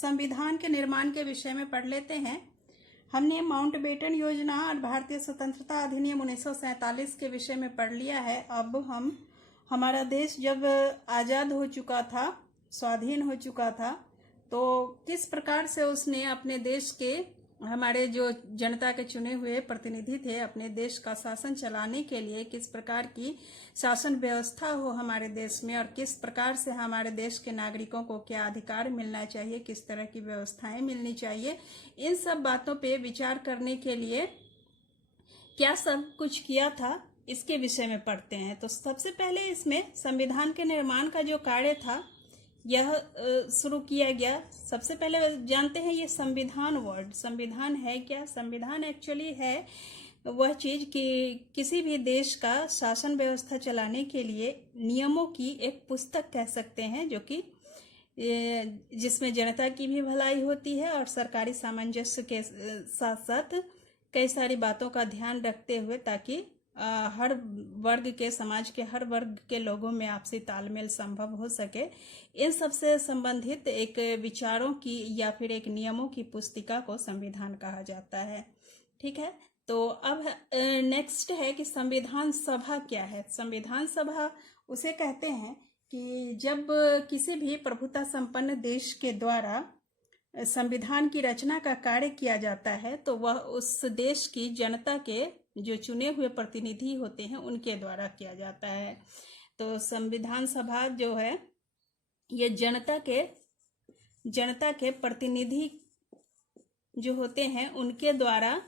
संविधान के निर्माण के विषय में पढ़ लेते हैं। हमने माउंटबेटन योजना और भारतीय स्वतंत्रता अधिनियम 1947 के विषय में पढ़ लिया है। अब हमारा देश जब आज़ाद हो चुका था, स्वाधीन हो चुका था, तो किस प्रकार से उसने अपने देश के, हमारे जो जनता के चुने हुए प्रतिनिधि थे, अपने देश का शासन चलाने के लिए किस प्रकार की शासन व्यवस्था हो हमारे देश में, और किस प्रकार से हमारे देश के नागरिकों को क्या अधिकार मिलना चाहिए, किस तरह की व्यवस्थाएं मिलनी चाहिए, इन सब बातों पे विचार करने के लिए क्या सब कुछ किया था, इसके विषय में पढ़ते हैं। तो सबसे पहले इसमें संविधान के निर्माण का जो कार्य था यह शुरू किया गया। सबसे पहले जानते हैं ये संविधान वर्ड, संविधान है क्या? संविधान एक्चुअली है वह चीज कि किसी भी देश का शासन व्यवस्था चलाने के लिए नियमों की एक पुस्तक कह सकते हैं, जो कि जिसमें जनता की भी भलाई होती है और सरकारी सामंजस्य के साथ साथ कई सारी बातों का ध्यान रखते हुए, ताकि हर वर्ग के, समाज के हर वर्ग के लोगों में आपसी तालमेल संभव हो सके। इन सबसे संबंधित एक विचारों की या फिर एक नियमों की पुस्तिका को संविधान कहा जाता है। ठीक है, तो अब नेक्स्ट है कि संविधान सभा क्या है। संविधान सभा उसे कहते हैं कि जब किसी भी प्रभुता संपन्न देश के द्वारा संविधान की रचना का कार्य किया जाता है, तो वह उस देश की जनता के जो चुने हुए प्रतिनिधि होते हैं उनके द्वारा किया जाता है। तो संविधान सभा जो है ये जनता के प्रतिनिधि जो होते हैं उनके द्वारा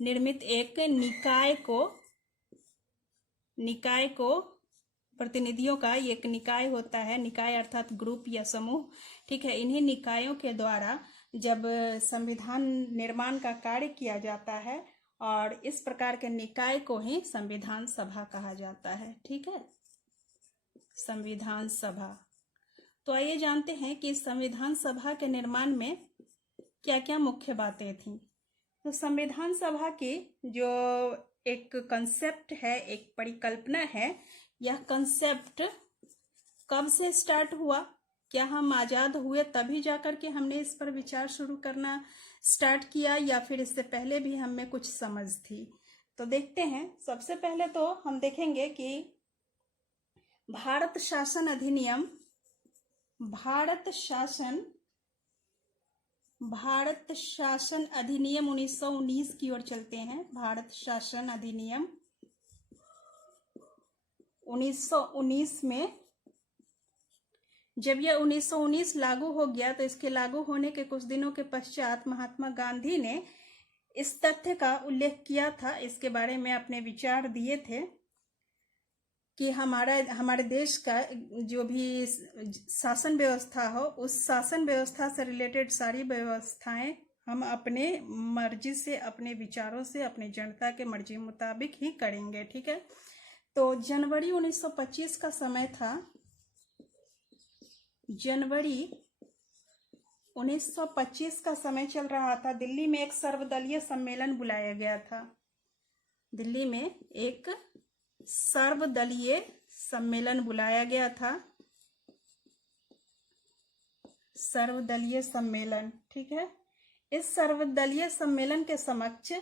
निर्मित एक निकाय को प्रतिनिधियों का एक निकाय होता है। निकाय अर्थात ग्रुप या समूह। ठीक है, इन्हीं निकायों के द्वारा जब संविधान निर्माण का कार्य किया जाता है, और इस प्रकार के निकाय को ही संविधान सभा कहा जाता है। ठीक है, संविधान सभा। तो आइए जानते हैं कि संविधान सभा के निर्माण में क्या क्या मुख्य बातें थीं। तो संविधान सभा की जो एक कंसेप्ट है, एक परिकल्पना है, यह कंसेप्ट कब से स्टार्ट हुआ? क्या हम आज़ाद हुए तभी जाकर के हमने इस पर विचार शुरू करना स्टार्ट किया, या फिर इससे पहले भी हमें कुछ समझ थी? तो देखते हैं। सबसे पहले तो हम देखेंगे कि भारत शासन अधिनियम 1919 की ओर चलते हैं। भारत शासन अधिनियम 1919 में जब यह 1919 लागू हो गया, तो इसके लागू होने के कुछ दिनों के पश्चात महात्मा गांधी ने इस तथ्य का उल्लेख किया था, इसके बारे में अपने विचार दिए थे कि हमारे देश का जो भी शासन व्यवस्था हो, उस शासन व्यवस्था से रिलेटेड सारी व्यवस्थाएं हम अपने मर्जी से, अपने विचारों से, अपने जनता के मर्जी मुताबिक ही करेंगे। ठीक है, तो जनवरी 1925 का समय था। जनवरी 1925 का समय चल रहा था। दिल्ली में एक सर्वदलीय सम्मेलन बुलाया गया था। दिल्ली में एक सर्वदलीय सम्मेलन बुलाया गया था। सर्वदलीय सम्मेलन। ठीक है, इस सर्वदलीय सम्मेलन के समक्ष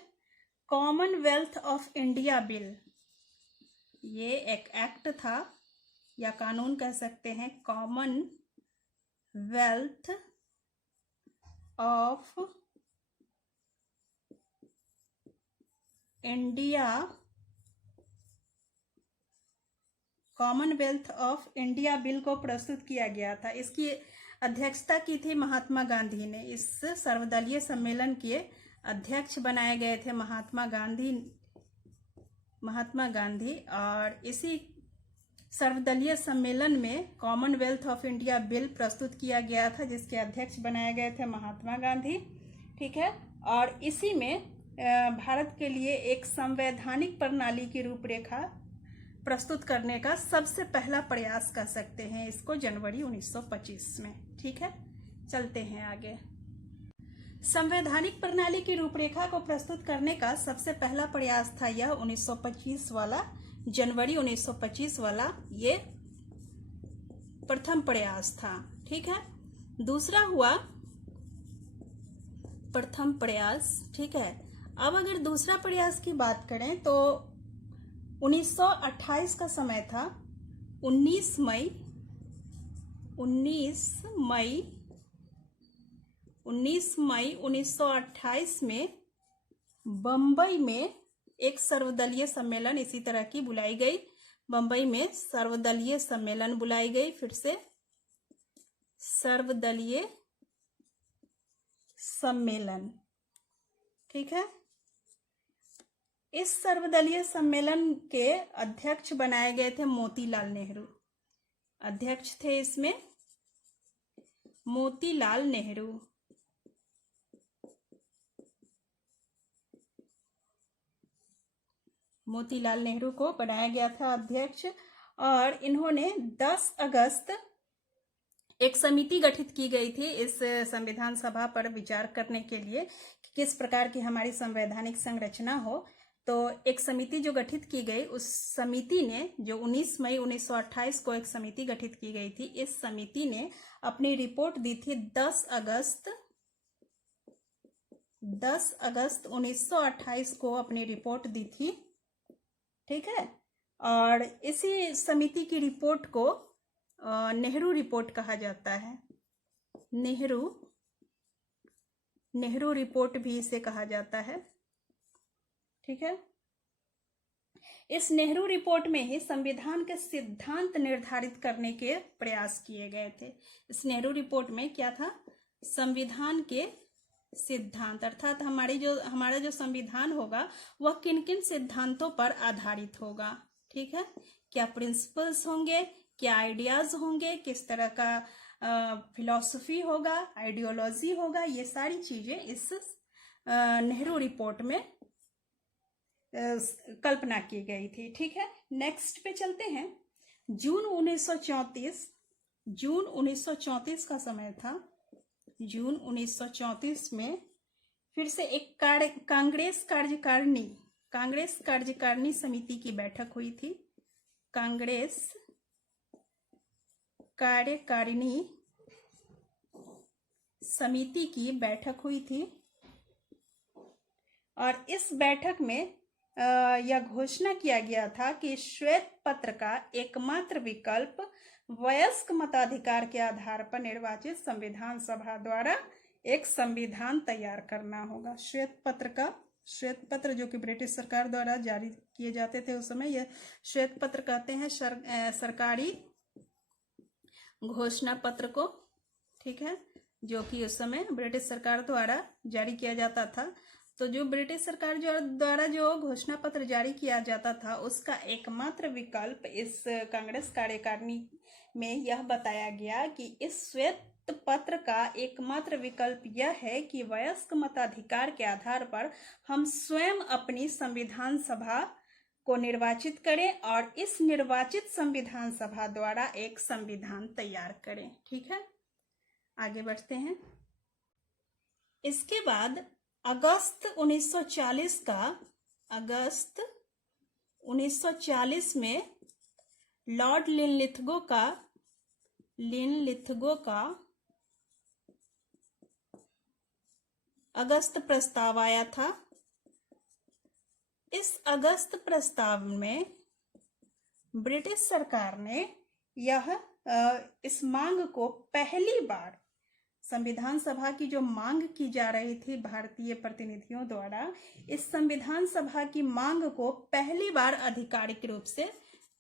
कॉमनवेल्थ ऑफ इंडिया बिल, ये एक एक्ट था या कानून कह सकते हैं, कॉमनवेल्थ ऑफ इंडिया बिल को प्रस्तुत किया गया था। इसकी अध्यक्षता की थी महात्मा गांधी ने। इस सर्वदलीय सम्मेलन के अध्यक्ष बनाए गए थे महात्मा गांधी, और इसी सर्वदलीय सम्मेलन में कॉमनवेल्थ ऑफ इंडिया बिल प्रस्तुत किया गया था, जिसके अध्यक्ष बनाए गए थे महात्मा गांधी। ठीक है, और इसी में भारत के लिए एक संवैधानिक प्रणाली की रूपरेखा प्रस्तुत करने का सबसे पहला प्रयास कर सकते हैं इसको, जनवरी 1925 में। ठीक है, चलते हैं आगे। संवैधानिक प्रणाली की रूपरेखा को प्रस्तुत करने का सबसे पहला प्रयास था यह 1925 वाला, जनवरी 1925 वाला, ये प्रथम प्रयास था। ठीक है, दूसरा हुआ प्रथम प्रयास। ठीक है, अब अगर दूसरा प्रयास की बात करें तो 1928 का समय था। 19 मई 1928 में बम्बई में एक सर्वदलीय सम्मेलन इसी तरह की बुलाई गई। बम्बई में सर्वदलीय सम्मेलन बुलाई गई, फिर से सर्वदलीय सम्मेलन। ठीक है, इस सर्वदलीय सम्मेलन के अध्यक्ष बनाए गए थे मोतीलाल नेहरू। अध्यक्ष थे इसमें मोतीलाल नेहरू। मोतीलाल नेहरू को बनाया गया था अध्यक्ष, और इन्होंने 10 अगस्त एक समिति गठित की गई थी इस संविधान सभा पर विचार करने के लिए कि किस प्रकार की हमारी संवैधानिक संरचना हो। तो एक समिति जो गठित की गई, उस समिति ने, जो 19 मई 1928 को एक समिति गठित की गई थी, इस समिति ने अपनी रिपोर्ट दी थी 10 अगस्त 1928 को अपनी रिपोर्ट दी थी। ठीक है, और इसी समिति की रिपोर्ट को नेहरू रिपोर्ट कहा जाता है। नेहरू रिपोर्ट भी इसे कहा जाता है। ठीक है, इस नेहरू रिपोर्ट में ही संविधान के सिद्धांत निर्धारित करने के प्रयास किए गए थे। इस नेहरू रिपोर्ट में क्या था? संविधान के सिद्धांत, अर्थात हमारा जो संविधान होगा वह किन किन सिद्धांतों पर आधारित होगा। ठीक है, क्या प्रिंसिपल्स होंगे, क्या आइडियाज होंगे, किस तरह का फिलॉसफी होगा, आइडियोलॉजी होगा, ये सारी चीजें इस नेहरू रिपोर्ट में कल्पना की गई थी। ठीक है, नेक्स्ट पे चलते हैं। जून 1934 का समय था। जून 1934 में फिर से एक कांग्रेस कार्यकारिणी समिति की बैठक हुई थी। कांग्रेस कार्यकारिणी समिति की बैठक हुई थी, और इस बैठक में यह घोषणा किया गया था कि श्वेत पत्र का एकमात्र विकल्प वयस्क मताधिकार के आधार पर निर्वाचित संविधान सभा द्वारा एक संविधान तैयार करना होगा। श्वेत पत्र जो कि ब्रिटिश सरकार द्वारा जारी किए जाते थे उस समय, यह श्वेत पत्र कहते हैं सरकारी घोषणा पत्र को। ठीक है, जो कि उस समय ब्रिटिश सरकार द्वारा जारी किया जाता था। तो जो ब्रिटिश सरकार द्वारा जो घोषणा पत्र जारी किया जाता था, उसका एकमात्र विकल्प इस कांग्रेस कार्यकारिणी में यह बताया गया कि इस श्वेत पत्र का एकमात्र विकल्प यह है कि वयस्क मताधिकार के आधार पर हम स्वयं अपनी संविधान सभा को निर्वाचित करें और इस निर्वाचित संविधान सभा द्वारा एक संविधान तैयार करें। ठीक है, आगे बढ़ते हैं। इसके बाद अगस्त 1940 में लॉर्ड लिनलिथगो का अगस्त प्रस्ताव आया था। इस अगस्त प्रस्ताव में ब्रिटिश सरकार ने इस मांग को पहली बार, संविधान सभा की जो मांग की जा रही थी भारतीय प्रतिनिधियों द्वारा, इस संविधान सभा की मांग को पहली बार आधिकारिक रूप से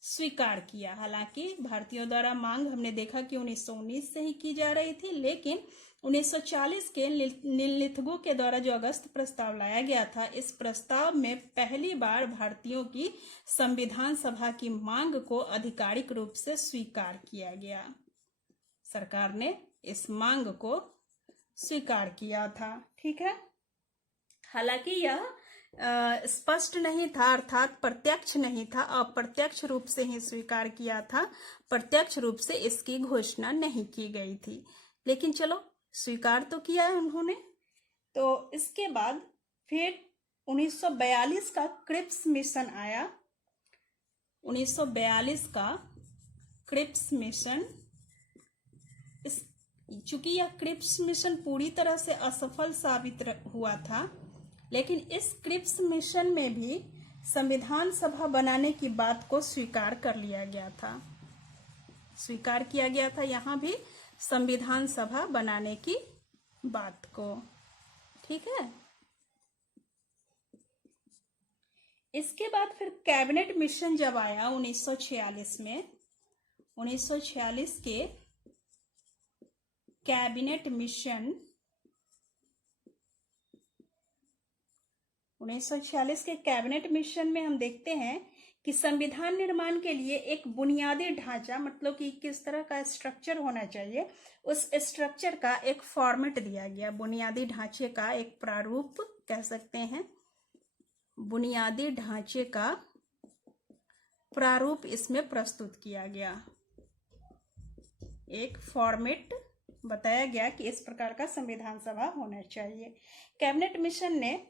स्वीकार किया। हालांकि भारतीयों द्वारा मांग हमने देखा कि 1919 से ही की जा रही थी, लेकिन 1940 के लिनलिथगो के द्वारा जो अगस्त प्रस्ताव लाया गया था, इस प्रस्ताव में पहली बार भारतीयों की संविधान सभा की मांग को आधिकारिक रूप से स्वीकार किया गया। सरकार ने इस मांग को स्वीकार किया था। ठीक है, हालांकि यह स्पष्ट नहीं था, अर्थात प्रत्यक्ष नहीं था, अप्रत्यक्ष रूप से ही स्वीकार किया था। प्रत्यक्ष रूप से इसकी घोषणा नहीं की गई थी, लेकिन चलो स्वीकार तो किया है उन्होंने। तो इसके बाद फिर 1942 का क्रिप्स मिशन आया। 1942 का क्रिप्स मिशन, चूंकि यह क्रिप्स मिशन पूरी तरह से असफल साबित हुआ था, लेकिन इस क्रिप्स मिशन में भी संविधान सभा बनाने की बात को स्वीकार कर लिया गया था, स्वीकार किया गया था यहाँ भी संविधान सभा बनाने की बात को। ठीक है। इसके बाद फिर कैबिनेट मिशन जब आया 1946 में, 1946 के कैबिनेट मिशन, 1946 के कैबिनेट मिशन में हम देखते हैं कि संविधान निर्माण के लिए एक बुनियादी ढांचा, मतलब कि किस तरह का स्ट्रक्चर होना चाहिए, उस स्ट्रक्चर का एक फॉर्मेट दिया गया। बुनियादी ढांचे का एक प्रारूप कह सकते हैं, बुनियादी ढांचे का प्रारूप इसमें प्रस्तुत किया गया। एक फॉर्मेट बताया गया कि इस प्रकार का संविधान सभा होना चाहिए। कैबिनेट मिशन ने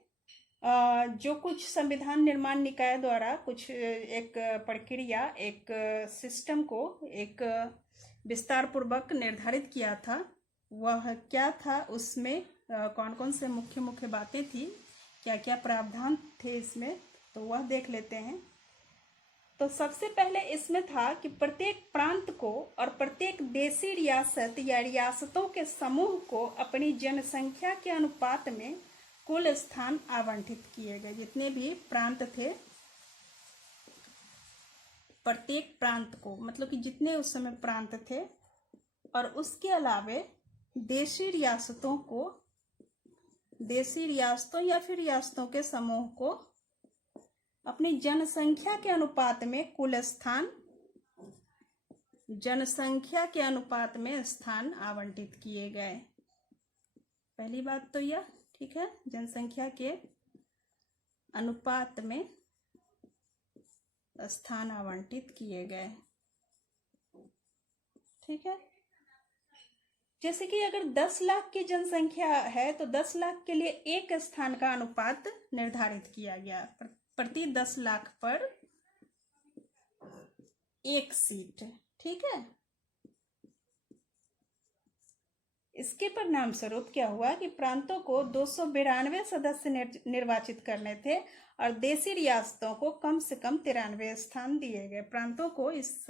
जो कुछ संविधान निर्माण निकाय द्वारा कुछ एक प्रक्रिया, एक सिस्टम को एक विस्तार पूर्वक निर्धारित किया था, वह क्या था, उसमें कौन कौन से मुख्य मुख्य बातें थी, क्या क्या प्रावधान थे इसमें, तो वह देख लेते हैं। तो सबसे पहले इसमें था कि प्रत्येक प्रांत को और प्रत्येक देशी रियासत या रियासतों के समूह को अपनी जनसंख्या के अनुपात में कुल स्थान आवंटित किए गए। जितने भी प्रांत थे, प्रत्येक प्रांत को, मतलब कि जितने उस समय प्रांत थे, और उसके अलावे देशी रियासतों को, देशी रियासतों या फिर रियासतों के समूह को अपनी जनसंख्या के अनुपात में कुल स्थान, जनसंख्या के अनुपात में स्थान आवंटित किए गए। पहली बात तो यह, ठीक है, जनसंख्या के अनुपात में स्थान आवंटित किए गए। ठीक है। जैसे कि अगर 10 लाख की जनसंख्या है तो 10 लाख के लिए एक स्थान का अनुपात निर्धारित किया गया, प्रति 10 लाख पर एक सीट। ठीक है। इसके परिणाम स्वरूप क्या हुआ कि प्रांतों को 292 सदस्य निर्वाचित करने थे और देशी रियासतों को कम से कम 93 स्थान दिए गए। प्रांतों को इस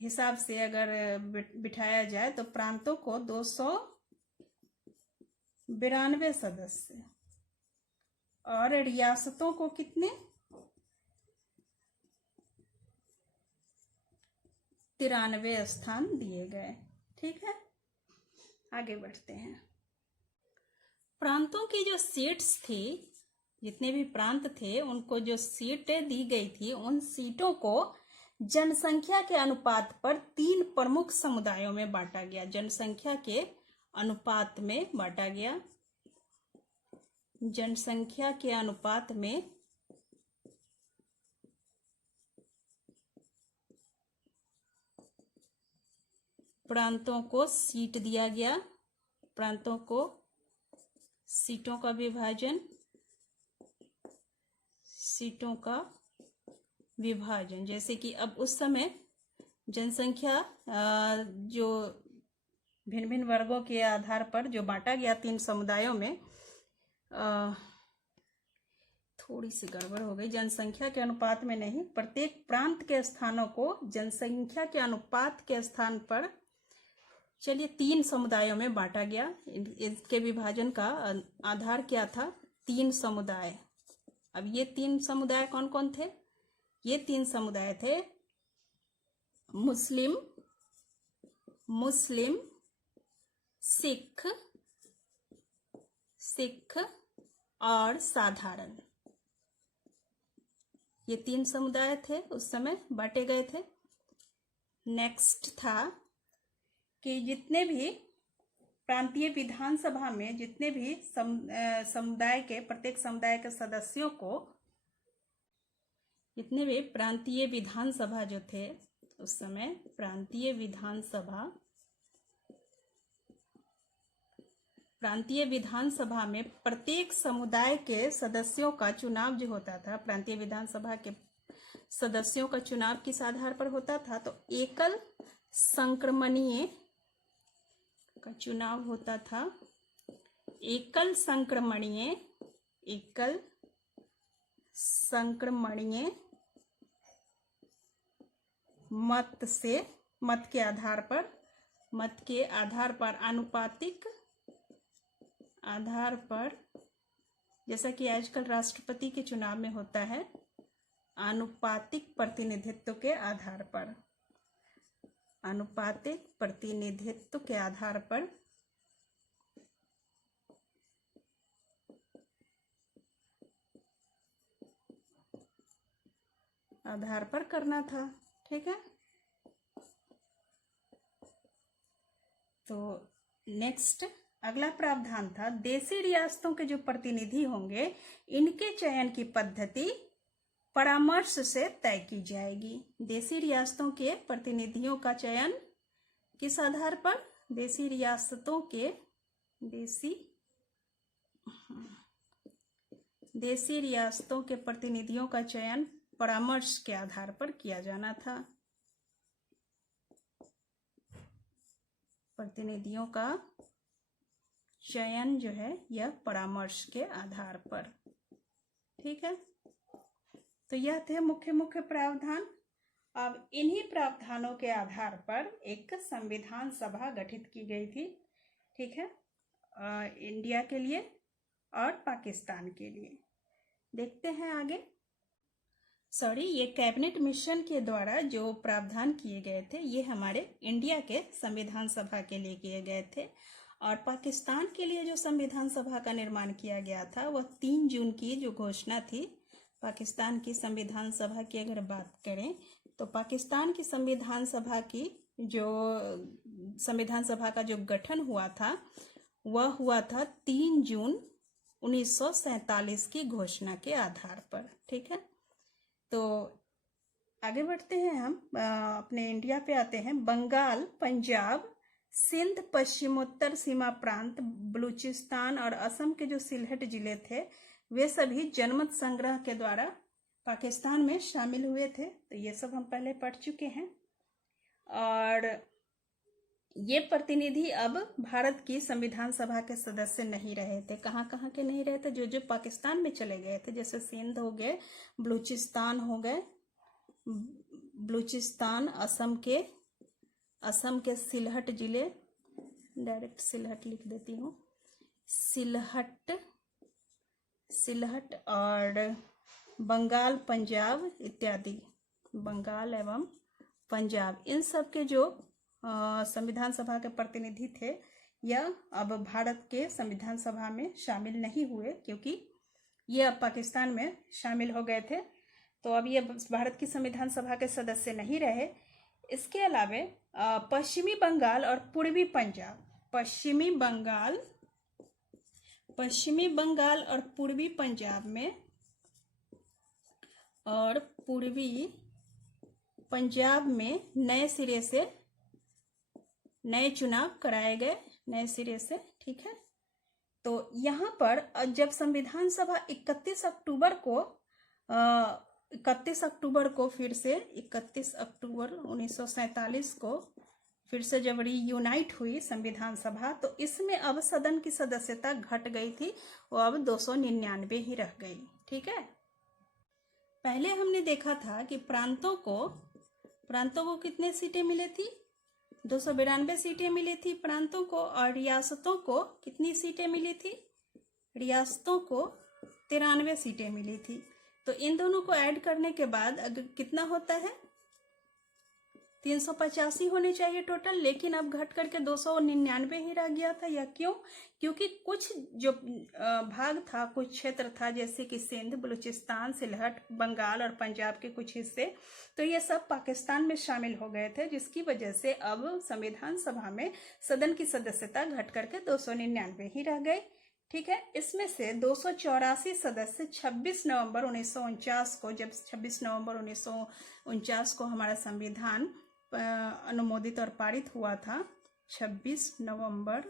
हिसाब से अगर बिठाया जाए तो प्रांतों को 292 सदस्य और रियासतों को कितने, 93 स्थान दिए गए। ठीक है। आगे बढ़ते हैं। प्रांतों की जो सीट्स थी, जितने भी प्रांत थे उनको जो सीटें दी गई थी, उन सीटों को जनसंख्या के अनुपात पर 3 प्रमुख समुदायों में बांटा गया। जनसंख्या के अनुपात में बांटा गया। जनसंख्या के अनुपात में प्रांतों को सीट दिया गया। प्रांतों को सीटों का विभाजन, सीटों का विभाजन। जैसे कि अब उस समय जनसंख्या जो भिन्न भिन्न वर्गों के आधार पर जो बांटा गया 3 समुदायों में, थोड़ी सी गड़बड़ हो गई, जनसंख्या के अनुपात में नहीं, प्रत्येक प्रांत के स्थानों को जनसंख्या के अनुपात के स्थान पर, चलिए 3 समुदायों में बांटा गया। इसके विभाजन का आधार क्या था, 3 समुदाय। अब ये 3 समुदाय कौन कौन थे? ये 3 समुदाय थे मुस्लिम, सिख और साधारण। ये 3 समुदाय थे, उस समय बांटे गए थे। नेक्स्ट था कि जितने भी प्रांतीय विधानसभा में जितने भी समुदाय के, प्रत्येक समुदाय के सदस्यों को, जितने भी प्रांतीय विधानसभा जो थे उस समय, प्रांतीय विधानसभा में प्रत्येक समुदाय के सदस्यों का चुनाव जो होता था, प्रांतीय विधानसभा के सदस्यों का चुनाव किस आधार पर होता था? तो एकल संक्रमणीय का चुनाव होता था एकल संक्रमणीय मत के आधार पर आनुपातिक आधार पर, जैसा कि आजकल राष्ट्रपति के चुनाव में होता है, आनुपातिक प्रतिनिधित्व के आधार पर, आनुपातिक प्रतिनिधित्व के आधार पर करना था। ठीक है, तो नेक्स्ट अगला प्रावधान था देशी रियासतों के जो प्रतिनिधि होंगे इनके चयन की पद्धति परामर्श से तय की जाएगी। देशी रियासतों के प्रतिनिधियों का चयन किस आधार पर? देशी रियासतों के प्रतिनिधियों का चयन परामर्श के आधार पर किया जाना था। प्रतिनिधियों का चयन जो है यह परामर्श के आधार पर। ठीक है, तो यह थे मुख्य प्रावधान। अब इन्हीं प्रावधानों के आधार पर एक संविधान सभा गठित की गई थी। ठीक है, इंडिया के लिए और पाकिस्तान के लिए। देखते हैं आगे। ये कैबिनेट मिशन के द्वारा जो प्रावधान किए गए थे ये हमारे इंडिया के संविधान सभा के लिए किए गए थे, और पाकिस्तान के लिए जो संविधान सभा का निर्माण किया गया था वह 3 जून की जो घोषणा थी। पाकिस्तान की संविधान सभा की अगर बात करें तो पाकिस्तान की संविधान सभा का जो गठन हुआ था वह हुआ था 3 जून 1947 की घोषणा के आधार पर। ठीक है, तो आगे बढ़ते हैं हम अपने इंडिया पे आते हैं। बंगाल, पंजाब, सिंध, पश्चिमोत्तर सीमा प्रांत, बलूचिस्तान और असम के जो सिलहट जिले थे वे सभी जनमत संग्रह के द्वारा पाकिस्तान में शामिल हुए थे। तो ये सब हम पहले पढ़ चुके हैं। और ये प्रतिनिधि अब भारत की संविधान सभा के सदस्य नहीं रहे थे। कहाँ के नहीं रहे थे? जो पाकिस्तान में चले गए थे, जैसे सिंध हो गए, बलूचिस्तान, असम के सिलहट जिले, डायरेक्ट सिलहट लिख देती हूँ, सिलहट और बंगाल, पंजाब इत्यादि, बंगाल एवं पंजाब, इन सब के जो संविधान सभा के प्रतिनिधि थे यह अब भारत के संविधान सभा में शामिल नहीं हुए, क्योंकि ये अब पाकिस्तान में शामिल हो गए थे। तो अब ये भारत की संविधान सभा के सदस्य नहीं रहे। इसके अलावे पश्चिमी बंगाल और पूर्वी पंजाब, पश्चिमी बंगाल और पूर्वी पंजाब में और पूर्वी पंजाब में नए चुनाव कराए गए, नए सिरे से। ठीक है, तो यहाँ पर जब संविधान सभा 31 अक्टूबर को फिर से 31 अक्टूबर 1947 को फिर से जब रीयूनाइट हुई संविधान सभा, तो इसमें अब सदन की सदस्यता घट गई थी, वो अब 299 ही रह गई। ठीक है, पहले हमने देखा था कि प्रांतों को कितने सीटें मिली थी? 292 सीटें मिली थी प्रांतों को, और रियासतों को कितनी सीटें मिली थी? रियासतों को 93 सीटें मिली थी। तो इन दोनों को ऐड करने के बाद अगर कितना होता है? 385 होने चाहिए टोटल, लेकिन अब घट करके 299 ही रह गया था। या क्यों? क्योंकि कुछ जो भाग था, कुछ क्षेत्र था, जैसे कि सिंध, बलूचिस्तान, सिलहट, बंगाल और पंजाब के कुछ हिस्से, तो ये सब पाकिस्तान में शामिल हो गए थे, जिसकी वजह से अब संविधान सभा में सदन की सदस्यता घट करके 299 ही रह गई। ठीक है, इसमें से 284 सदस्य 26 नवंबर 1949 को, जब 26 नवंबर 1949 को हमारा संविधान अनुमोदित और पारित हुआ था, 26 नवंबर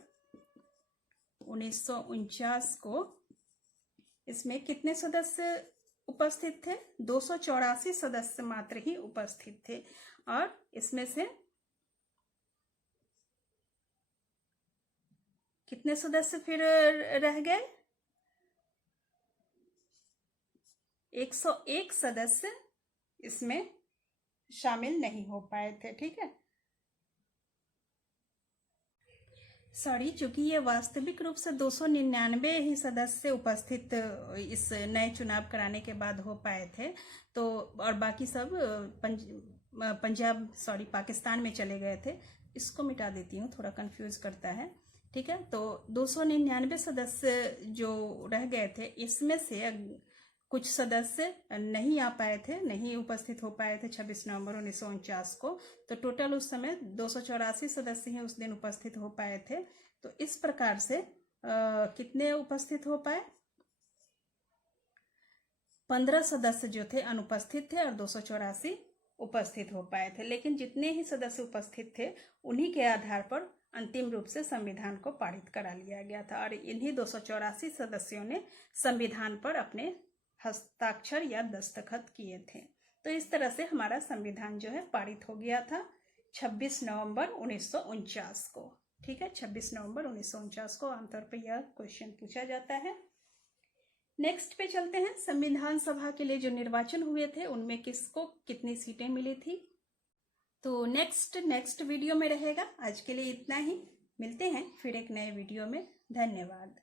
1949 को, इसमें कितने सदस्य उपस्थित थे? 284 सदस्य मात्र ही उपस्थित थे। और इसमें से कितने सदस्य फिर रह गए? 101 सदस्य इसमें शामिल नहीं हो पाए थे। ठीक है, सॉरी, चूंकि ये वास्तविक रूप से 299 ही सदस्य उपस्थित इस नए चुनाव कराने के बाद हो पाए थे, तो और बाकी सब पंजाब सॉरी पाकिस्तान में चले गए थे। इसको मिटा देती हूँ, थोड़ा कंफ्यूज करता है। ठीक है, तो 299 सदस्य जो रह गए थे, इसमें से कुछ सदस्य नहीं आ पाए थे, नहीं उपस्थित हो पाए थे 26 नवंबर 1949 को। तो टोटल उस समय 284 सदस्य ही उस दिन उपस्थित हो पाए थे। तो इस प्रकार से कितने उपस्थित हो पाए? 15 सदस्य जो थे अनुपस्थित थे और 284 उपस्थित हो पाए थे। लेकिन जितने ही सदस्य उपस्थित थे उन्हीं के आधार पर अंतिम रूप से संविधान को पारित करा लिया गया था, और इन्हीं 284 सदस्यों ने संविधान पर अपने हस्ताक्षर या दस्तखत किए थे। तो इस तरह से हमारा संविधान जो है पारित हो गया था 26 नवंबर 1949 को। ठीक है, 26 नवंबर 1949 को आमतौर पर यह क्वेश्चन पूछा जाता है। नेक्स्ट पे चलते हैं। संविधान सभा के लिए जो निर्वाचन हुए थे उनमें किसको कितनी सीटें मिली थी? तो नेक्स्ट वीडियो में रहेगा। आज के लिए इतना ही, मिलते हैं फिर एक नए वीडियो में। धन्यवाद।